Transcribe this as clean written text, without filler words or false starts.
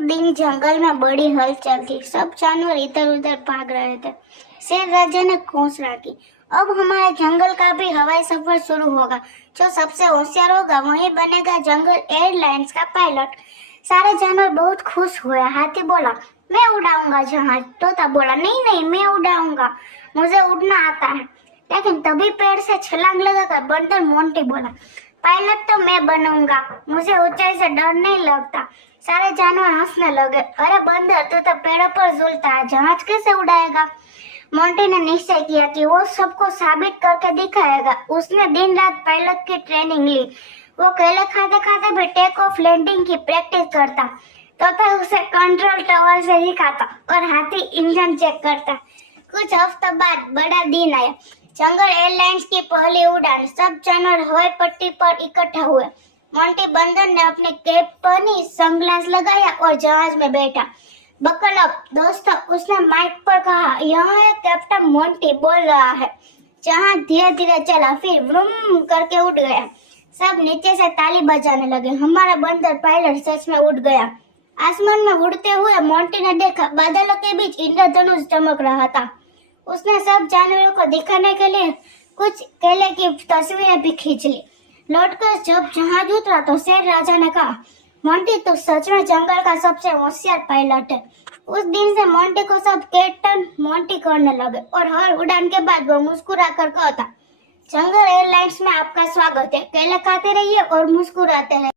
दिन जंगल में बड़ी हलचल थी। सब जानवर इधर उधर भाग रहे थे। शेर राजा ने घोषणा की, अब हमारे जंगल का भी हवाई सफर शुरू होगा। जो सबसे होशियार होगा वही बनेगा जंगल एयरलाइंस का पायलट। सारे जानवर बहुत खुश हुए। हाथी बोला, मैं उड़ाऊंगा जहाज। तोता बोला, नहीं नहीं, मैं उड़ाऊंगा, मुझे उड़ना आता है। लेकिन तभी पेड़ से छलांग लगाकर बंदर मोंटी बोला, पायलट तो मैं बनूंगा, मुझे ऊंचाई से डर नहीं लगता। सारे जानवर हंसने लगे। अरे बंदर, तू तो पेड़ों पर झूलता है, जहाज कैसे उड़ाएगा? मोंटी ने निश्चय किया कि वो सबको साबित करके दिखाएगा। उसने दिन रात पायलट की ट्रेनिंग ली। वो केले खाते खाते भी टेक ऑफ लैंडिंग की प्रैक्टिस करता। तोता उसे कंट्रोल टावर से दिखाता और हाथी इंजन चेक करता। कुछ हफ्तों बाद बड़ा दिन आया। जंगल एयरलाइंस की पहली उड़ान। सब जानवर हवाई पट्टी पर इकट्ठा हुए। मोंटी बंदर ने अपनी कैप पहनी, सनग्लास लगाया और जहाज में बैठा। बकल अप दोस्तों, उसने माइक पर कहा, यहाँ है कैप्टन मोंटी बोल रहा है। जहाज धीरे धीरे चला, फिर व्रुम करके उड़ गया। सब नीचे से ताली बजाने लगे। हमारा बंदर पायलट सच में उड़ गया। आसमान में उड़ते हुए मोंटी ने देखा, बादलों के बीच इंद्रधनुष चमक रहा था। उसने सब जानवरों को दिखाने के लिए कुछ केले की तस्वीरें भी खींच ली। लौटकर जब जहाज उतरा तो शेर राजा ने कहा, मोंटी तू सच में जंगल का सबसे होशियार पायलट है। उस दिन से मोंटी को सब कैप्टन मोंटी करने लगे और हर उड़ान के बाद वो मुस्कुरा कर कहता, जंगल एयरलाइंस में आपका स्वागत है, केले खाते रहिए और मुस्कुराते रहिए।